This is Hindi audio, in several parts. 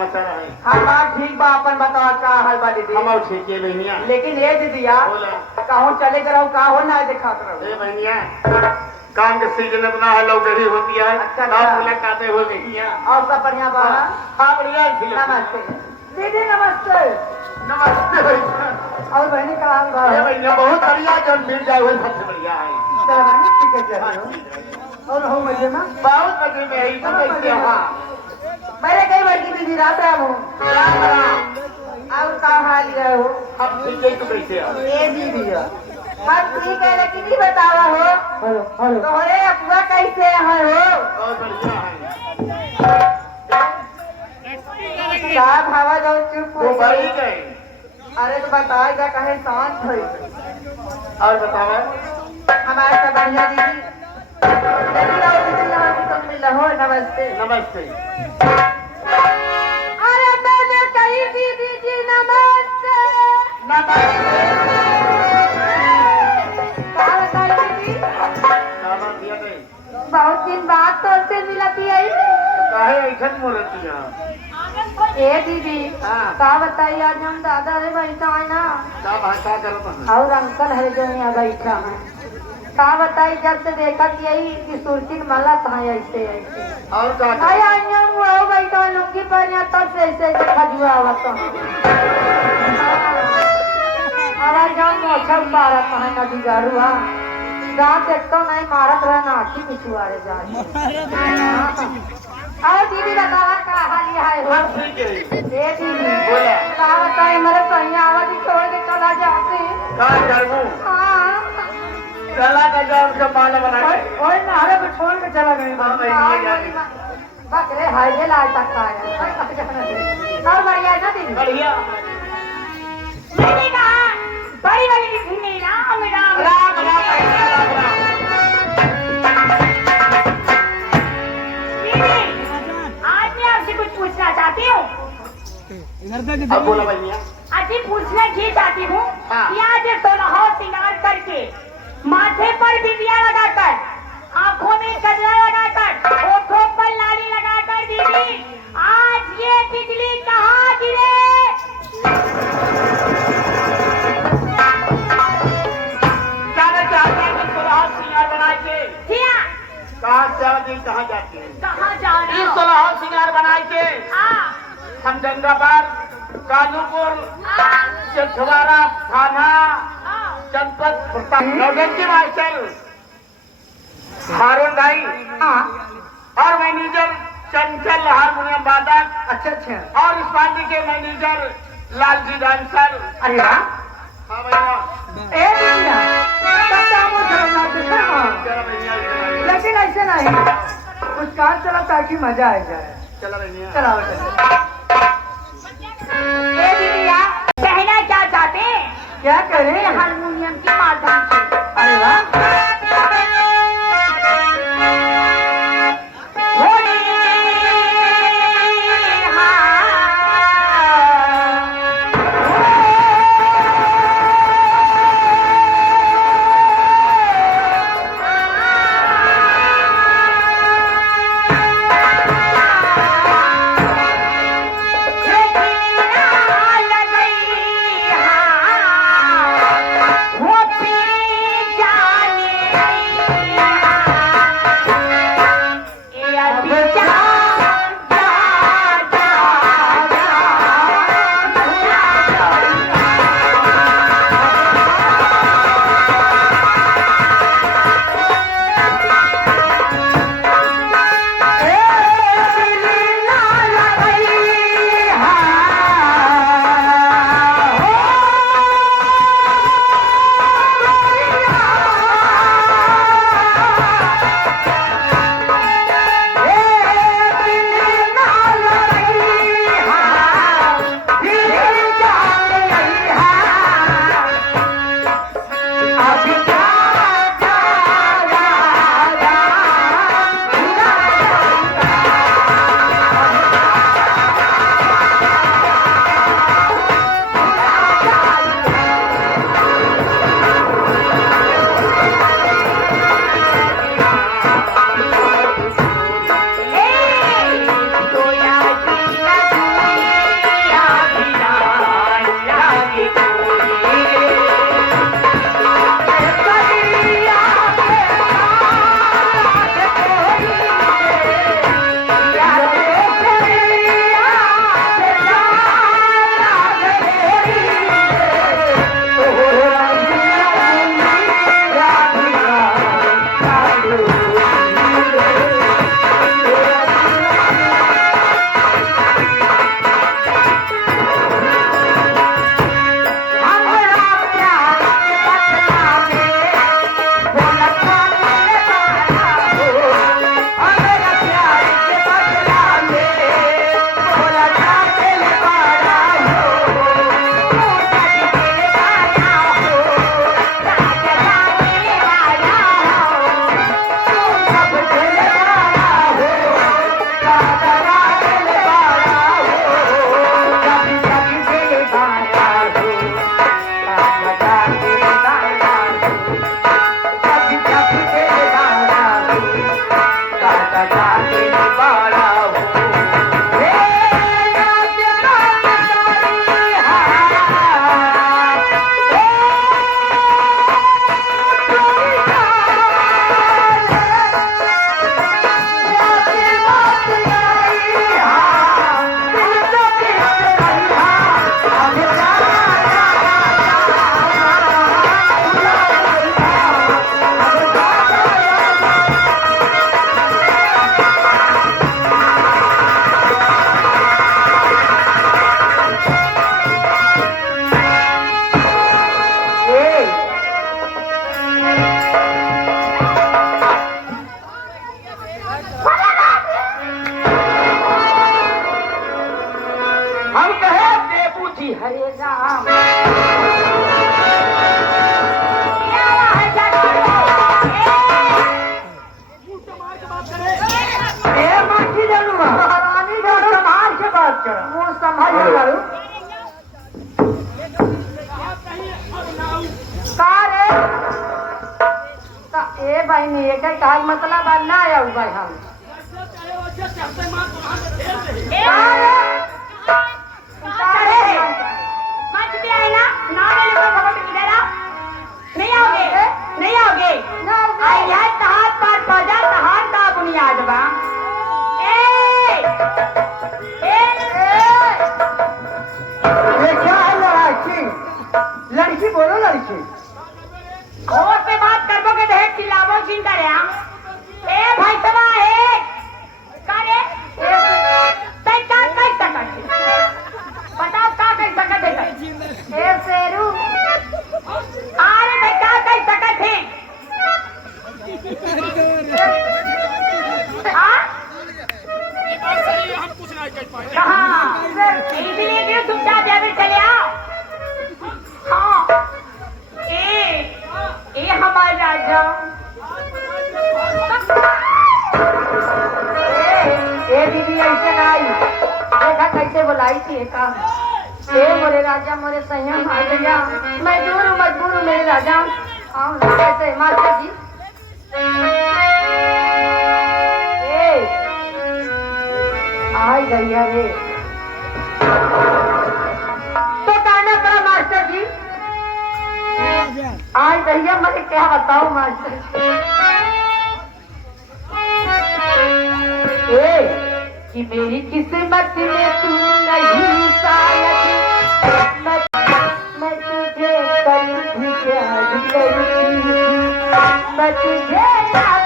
समाचार है? हाँ बात ठीक बा, अपन बताओ का हाल बा दीदी? हम और ठीक है बहनिया। लेकिन ये दीदिया कहूँ चले के रहो का हो ना दिखात रहो। ए बहनिया काम के सीजन अपना है, लोग गही होती है। अच्छा, आप मुलाकातें हो गई हैं। और सब बढ़िया बा? हाँ बढ़िया है। नमस्ते दीदी, नमस्ते। नमस्ते बहनिया। और बहनी का हाल बा? ए बहनिया बहुत बढ़िया, जब मिल जाए वही सबसे बढ़िया है। चलो बहनी ठीक है चलो। और हो मजे में? बहुत मजे में है। तुम कैसे हो? मैंने कई बार की दीदी रात राम हूँ। राम राम। और का हाल है हो? हम ठीक है। तुम कैसे हो? ये दीदी हम ठीक है, लेकिन नहीं बतावा हो तोहरे अपुआ कैसे है हो? बहुत बढ़िया है। का भावा जो चुप वो हो बड़ी गई? गई। अरे तो बताएगा कहे शांत हो। और बताओ। हमारे सब बढ़िया दीदी। दीदी आओ दीदी, यहाँ से तुम मिल रहो। नमस्ते। नमस्ते। अरे मैंने कही दीदी जी नमस्ते। नमस्ते। क्या बताई दीदी? सामान दिया गई। बहुत दिन बाद तो उससे मिलती है। काहे ऐठन मोरती है? ए दीदी हाँ। का बताइए, आज हम दादा रे बैठा है ना, क्या भाषा करता है? और अंकल है जो यहाँ बैठा है। का बताई, जब से देखा कि यही कि सुरती मला था ऐसे ऐसे। और क्या आया वो बैठा लुंगी पर यहाँ, तब से ऐसे ऐसे खजुआ आवता है। अरे जब मोछा मारा है नदी गाड़ुआ, दांत एक तो नहीं मारत रहे ना, आखी पिछुआरे जाए। और दीदी बतावा का हाल है हो? ठीक है। ए दीदी बोला। का बताए, मेरे सैया आवाज छोड़ के चला जाते। क्या करूं? हाँ चला का जाओ के माला बना के। ओए नारे को छोड़ के चला गई। हाँ, वही जाने। बकरे हाईवे लाल तक का है। और बढ़िया है ना दीदी? बढ़िया। मैंने कहा बड़ी बड़ी दीदी राम राम राम राम बढ़िया, राम राम। आज मैं आपसे कुछ पूछना चाहती हूँ। अब बोला भैया। अजी पूछना ये चाहती हूँ हाँ। कि आज सोलह श्रृंगार करके, माथे पर बिंदिया लगाकर, आंखों में गजरा लगाकर, होठों पर लाली लगाकर दीदी आज ये बिजली कहाँ गिरे? जाना चाहते हैं कि सोलह श्रृंगार बना के किया कहाँ से आदमी कहाँ जाते हैं? कहाँ जा रहे इस हो? सोलह श्रृंगार बना के हम गंगापार, कानूपुर, चंदवारा थाना, जनपद प्रताप, नौगंजी मार्शल, हारून भाई और मैनेजर चंचल हारमोनियम वादक। अच्छा अच्छा। और इस पार्टी के मैनेजर लालजी डांसर। अरे वाह। हाँ भैया। ए भैया, तब तो हम वो चलना देखा हाँ। चलो भैया। लेकिन ऐसे नहीं, कुछ काम चला ताकि मजा आ जाए। चलो भैया। चलाओ ए दीदिया, कहना क्या चाहते हैं? क्या कह रहे हैं? हारमोनियम के माध्यम से। अरे वाह। वो पी जाने लगा के निवाड़ा हो हम कहे देवू जी हरे राम संभाल के बात करो मुँह संभाल करो ए भाई ने एक कहा मतलब ना आया भाई हम नहीं आओगे हाथ पार पौधा हाथ का बुनियाद बा क्या है लड़की बोलो लड़की और से बात करबो के देख चिल्लाबो चिंता रे ए भाई सभा है करे तै का कह सकत बताओ का कह सकत है ए शेरू अरे मैं क्या कह सकत है हां ये बात सही है हम कुछ नहीं कह पाए हां इसलिए कि चुपचाप जावे चले आओ हां ए हमारे राजा ए दीदी ऐसे आई देखा कैसे बुलाई थी का ए मोरे राजा मोरे संयम आ गया मैं दूर हूँ मजबूर हूँ मेरे राजा आओ ना कैसे मास्टर जी ए आई गैया रे तो कहना पड़ा मास्टर जी आज भैया मैं क्या बताऊं मास्टर कि मेरी किस्मत में तू नहीं शायद मैं तुझे कल भी प्यार करूंगी मैं तुझे प्यार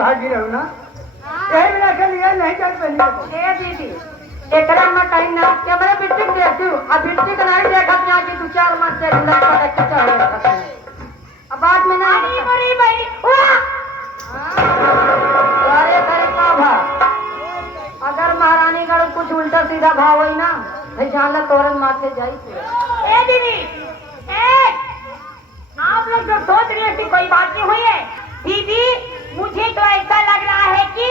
भागी रहू ना यही मिला के लिए नहीं कर पहले ए दीदी एकरा में टाइम ना के बड़े बिट्टी देखू अब बिट्टी का नहीं देखा यहाँ की 2-4 मास से अंदर पटक के चढ़ रहा अब बाद में ना अरे मरी भाई अरे करे का भा अगर महारानी का कुछ उल्टा सीधा भाव होई ना तो जान ला तोरन माथे जाई ए दीदी ए आप लोग जो सोच रहे हैं कोई बात नहीं हुई है दीदी मुझे तो ऐसा लग रहा है कि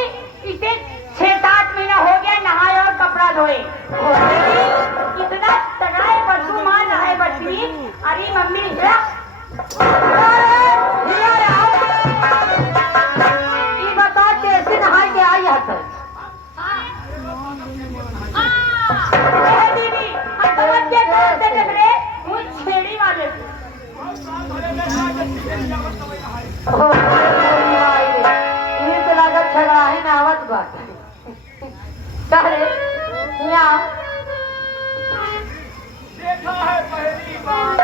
इसे 6-7 महीना हो गया नहाए और कपड़ा धोए इतना तगड़ा पशु मान रहा है बच्ची अरे मम्मी ये बताओ कैसे नहा के आई है दीदी छेड़ी वाले ये तो लागत झगड़ा है ना आवत बात करे यहाँ देखा है पहली बार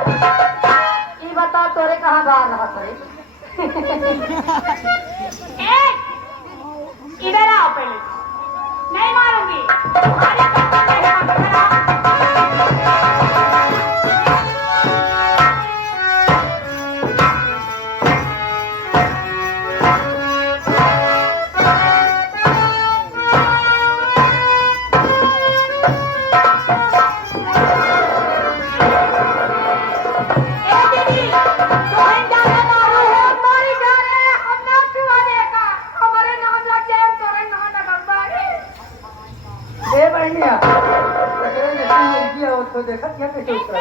ये बता तोरे कहाँ बाहर रहा करे इधर आओ पहले नहीं मारूंगी तुम्हारे पत्थर नहीं है, इधर आओ। ए दीदी तोहन जाने मारू हो मारी जा रहे हैं, हम ना छुआने का हमारे नाम लग जाए हम तोरे नाम लगल बारे ए बहनिया अरे नहीं किया हो तो देखा क्या कैसे उतरा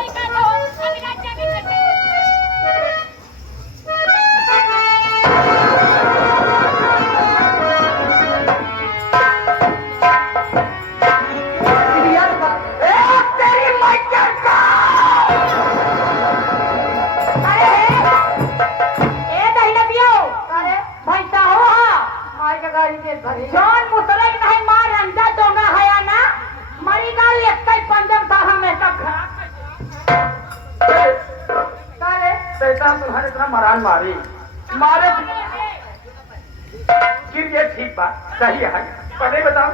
जॉन मुसलक नहीं मार अंजा दोंगा हया ना मरी गाल एक कई पंजम था हमें सब करे शैतान तुम्हारे इतना मरान मारी मारे गिर ये ठीक बात सही है पहले बताओ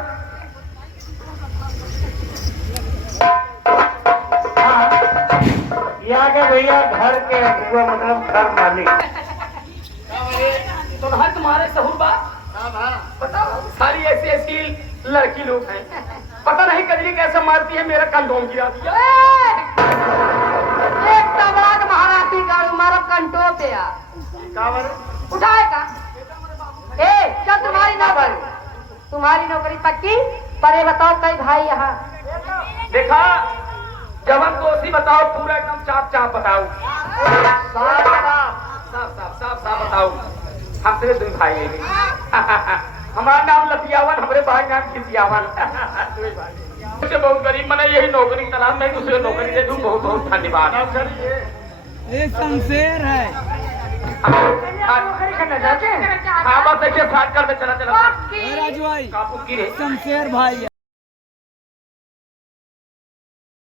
यहाँ के भैया घर के हुआ मतलब घर मालिक तो घर तुम्हारे सहूर बात बताओ सारी ऐसी ऐसी लड़की लोग हैं पता नहीं कजरी कैसे मारती है मेरा कंडोम गिरा दिया एक तबला के महाराती गाड़ू मारो कंटो पे आ कावर उठाएगा ए चल तुम्हारी नौकरी पक्की पर ये बताओ कई भाई यहाँ देखा जवन दोषी बताओ पूरा एकदम चाप चाप बताओ साफ बताओ हमसे दुई भाई है हमारा नाम लतियावन हमारे भाई नाम खिसियावन मुझे बहुत गरीब मैंने यही नौकरी तलाश में दूसरे नौकरी दे दूं बहुत बहुत धन्यवाद ये शमशेर है हाँ बस ऐसे साथ कर में चला राजू भाई काबू की रे शमशेर भाई